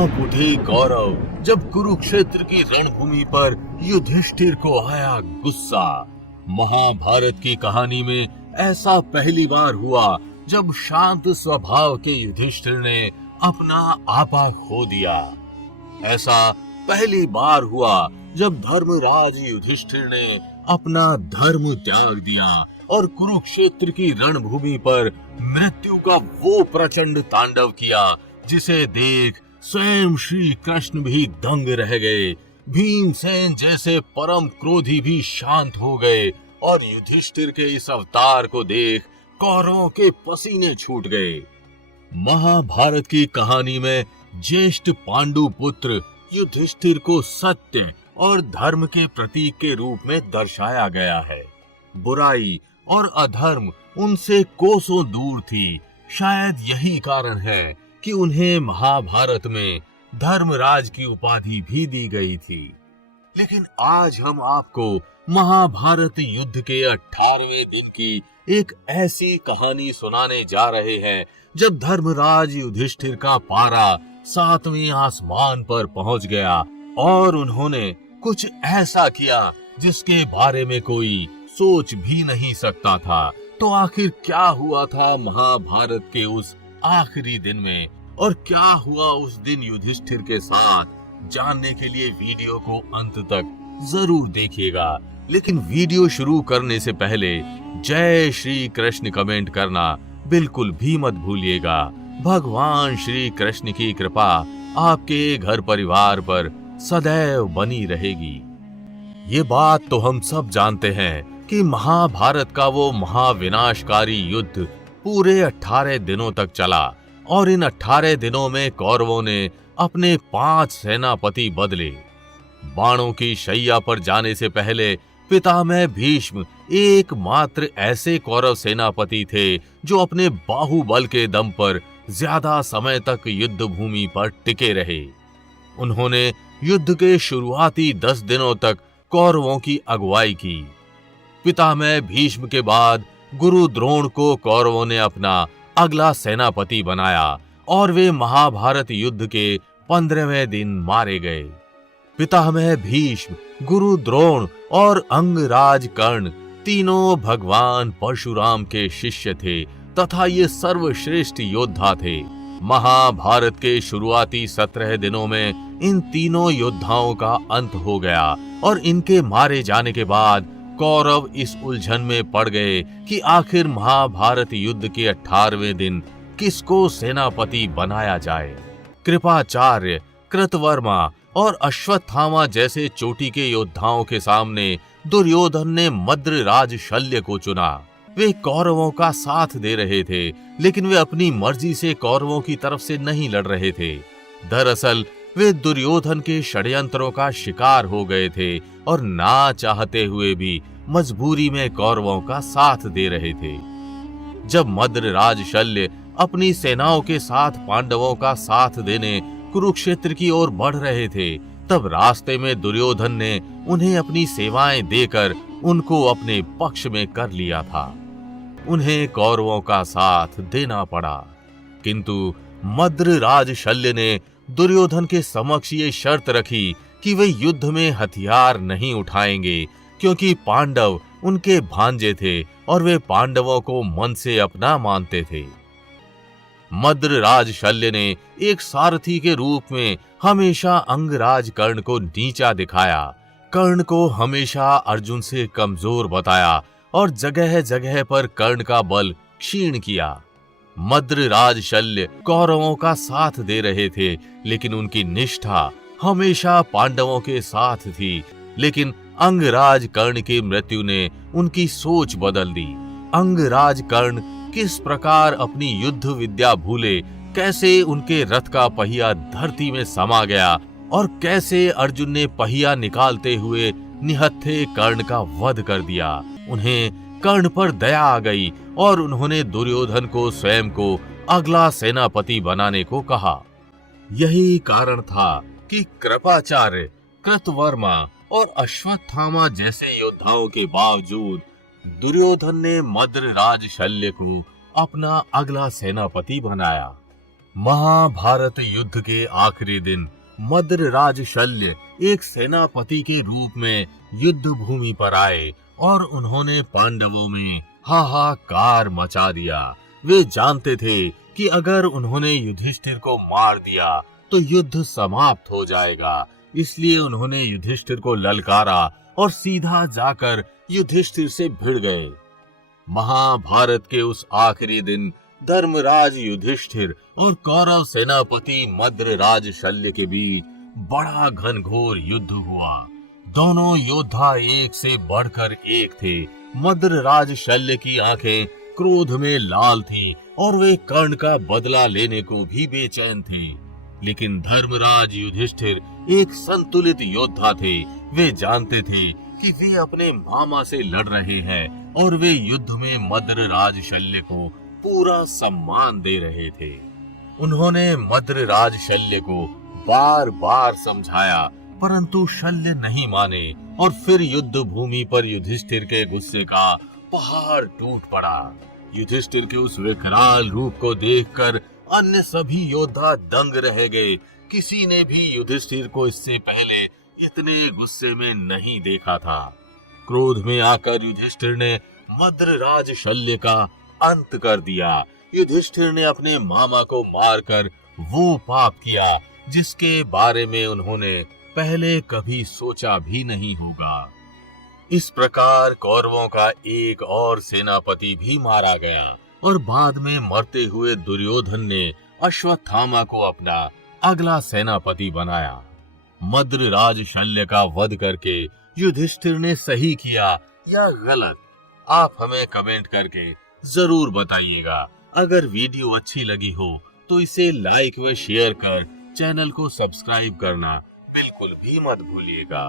कांप उठे कौरव जब कुरुक्षेत्र की रणभूमि पर युधिष्ठिर को आया गुस्सा। महाभारत की कहानी में ऐसा पहली बार हुआ जब शांत स्वभाव के युधिष्ठिर ने अपना आपा खो दिया। ऐसा पहली बार हुआ जब धर्मराज युधिष्ठिर ने अपना धर्म त्याग दिया और कुरुक्षेत्र की रणभूमि पर मृत्यु का वो प्रचंड तांडव किया जिसे देख स्वयं श्री कृष्ण भी दंग रह गए। भीमसेन जैसे परम क्रोधी भी शांत हो गए और युधिष्ठिर के इस अवतार को देख कौरवों के पसीने छूट गए। महाभारत की कहानी में ज्येष्ठ पांडु पुत्र युधिष्ठिर को सत्य और धर्म के प्रतीक के रूप में दर्शाया गया है। बुराई और अधर्म उनसे कोसों दूर थी। शायद यही कारण है कि उन्हें महाभारत में धर्मराज की उपाधि भी दी गई थी। लेकिन आज हम आपको महाभारत युद्ध के 18वें दिन की एक ऐसी कहानी सुनाने जा रहे हैं जब धर्मराज युधिष्ठिर का पारा 7वें आसमान पर पहुंच गया और उन्होंने कुछ ऐसा किया जिसके बारे में कोई सोच भी नहीं सकता था। तो आखिर क्या हुआ था महाभारत के उस आखिरी दिन में और क्या हुआ उस दिन युधिष्ठिर के साथ, जानने के लिए वीडियो को अंत तक जरूर देखिएगा। लेकिन वीडियो शुरू करने से पहले जय श्री कृष्ण कमेंट करना बिल्कुल भी मत भूलिएगा। भगवान श्री कृष्ण की कृपा आपके घर परिवार पर सदैव बनी रहेगी। ये बात तो हम सब जानते हैं कि महाभारत का वो महाविनाशकारी युद्ध पूरे 18 दिनों तक चला और इन 18 दिनों में कौरवों ने अपने 5 सेनापति बदले। बाणों की शैया पर जाने से पहले पितामह भीष्म एकमात्र ऐसे कौरव सेनापति थे जो अपने बाहुबल के दम पर ज्यादा समय तक युद्ध भूमि पर टिके रहे। उन्होंने युद्ध के शुरुआती 10 दिनों तक कौरवों की अगुवाई की। पितामह भीष्म के बाद गुरु द्रोण को कौरवों ने अपना अगला सेनापति बनाया और वे महाभारत युद्ध के 15वें दिन मारे गए। पितामह भीष्म, गुरु द्रोण और अंगराज कर्ण तीनों भगवान परशुराम के शिष्य थे तथा ये सर्वश्रेष्ठ योद्धा थे। महाभारत के शुरुआती 17 दिनों में इन तीनों योद्धाओं का अंत हो गया और इनके मारे जाने के बाद कौरव इस उलझन में पड़ गए कि आखिर महाभारत युद्ध के 18वें दिन किसको सेनापति बनाया जाए। कृपाचार्य, कृतवर्मा और अश्वत्थामा जैसे चोटी के योद्धाओं के सामने दुर्योधन ने मद्रराज शल्य को चुना। वे कौरवों का साथ दे रहे थे लेकिन वे अपनी मर्जी से कौरवों की तरफ से नहीं लड़ रहे थे। दरअसल वे दुर्योधन के षड्यंत्रों का शिकार हो गए थे और ना चाहते हुए भी मजबूरी में कौरवों का साथ दे रहे थे। जब मद्रराज शल्य अपनी सेनाओं के साथ पांडवों का साथ देने कुरुक्षेत्र की ओर बढ़ रहे थे तब रास्ते में दुर्योधन ने उन्हें अपनी सेवाएं देकर उनको अपने पक्ष में कर लिया था। उन्हें कौरवों का साथ देना पड़ा, किंतु मद्रराज शल्य ने दुर्योधन के समक्ष ये शर्त रखी कि वे युद्ध में हथियार नहीं उठाएंगे क्योंकि पांडव उनके भांजे थे और वे पांडवों को मन से अपना मानते थे। मद्रराज शल्य ने एक सारथी के रूप में हमेशा अंगराज कर्ण को नीचा दिखाया। कर्ण को हमेशा अर्जुन से कमजोर बताया और जगह जगह पर कर्ण का बल क्षीण किया। मद्रराज शल्य कौरवों का साथ दे रहे थे लेकिन उनकी निष्ठा हमेशा पांडवों के साथ थी। लेकिन अंगराज कर्ण की मृत्यु ने उनकी सोच बदल दी। अंगराज कर्ण किस प्रकार अपनी युद्ध विद्या भूले, कैसे उनके रथ का पहिया धरती में समा गया और कैसे अर्जुन ने पहिया निकालते हुए निहत्थे कर्ण का वध कर दिया। उन्हें कर्ण पर दया आ गई और उन्होंने दुर्योधन को स्वयं को अगला सेनापति बनाने को कहा। यही कारण था कि कृपाचार्य, कृतवर्मा और अश्वत्थामा जैसे योद्धाओं के बावजूद दुर्योधन ने मद्रराज शल्य को अपना अगला सेनापति बनाया। महाभारत युद्ध के आखिरी दिन मद्रराज शल्य एक सेनापति के रूप में युद्ध भूमि पर आए और उन्होंने पांडवों में हाहाकार मचा दिया। वे जानते थे कि अगर उन्होंने युधिष्ठिर को मार दिया तो युद्ध समाप्त हो जाएगा, इसलिए उन्होंने युधिष्ठिर को ललकारा और सीधा जाकर युधिष्ठिर से भिड़ गए। महाभारत के उस आखिरी दिन धर्मराज युधिष्ठिर और कौरव सेनापति मद्रराज शल्य के बीच बड़ा घनघोर युद्ध हुआ। दोनों योद्धा एक से बढ़कर एक थे। मद्रराज शल्य की आंखें क्रोध में लाल थी और वे कर्ण का बदला लेने को भी बेचैन थे। लेकिन धर्मराज युधिष्ठिर एक संतुलित योद्धा थे। वे जानते थे कि वे अपने मामा से लड़ रहे हैं और वे युद्ध में मद्रराज शल्य को पूरा सम्मान दे रहे थे। उन्होंने मद्रराज शल्य को बार बार समझाया, परंतु शल्य नहीं माने और फिर युद्ध भूमि पर युधिष्ठिर के गुस्से का पहाड़ टूट पड़ा। युधिष्ठिर के उस विकराल रूप को देखकर अन्य सभी योद्धा दंग रह गए। किसी ने भी युधिष्ठिर को इससे पहले इतने गुस्से में नहीं देखा था। क्रोध में आकर युधिष्ठिर ने मद्रराज शल्य का अंत कर दिया। युधिष्ठिर ने अपने मामा को मारकर वो पाप किया जिसके बारे में उन्होंने पहले कभी सोचा भी नहीं होगा। इस प्रकार कौरवों का एक और सेनापति भी मारा गया और बाद में मरते हुए दुर्योधन ने अश्वत्थामा को अपना अगला सेनापति बनाया। मद्रराज शल्य का वध करके युधिष्ठिर ने सही किया या गलत, आप हमें कमेंट करके जरूर बताइएगा। अगर वीडियो अच्छी लगी हो तो इसे लाइक व शेयर कर चैनल को सब्सक्राइब करना बिल्कुल भी मत भूलिएगा।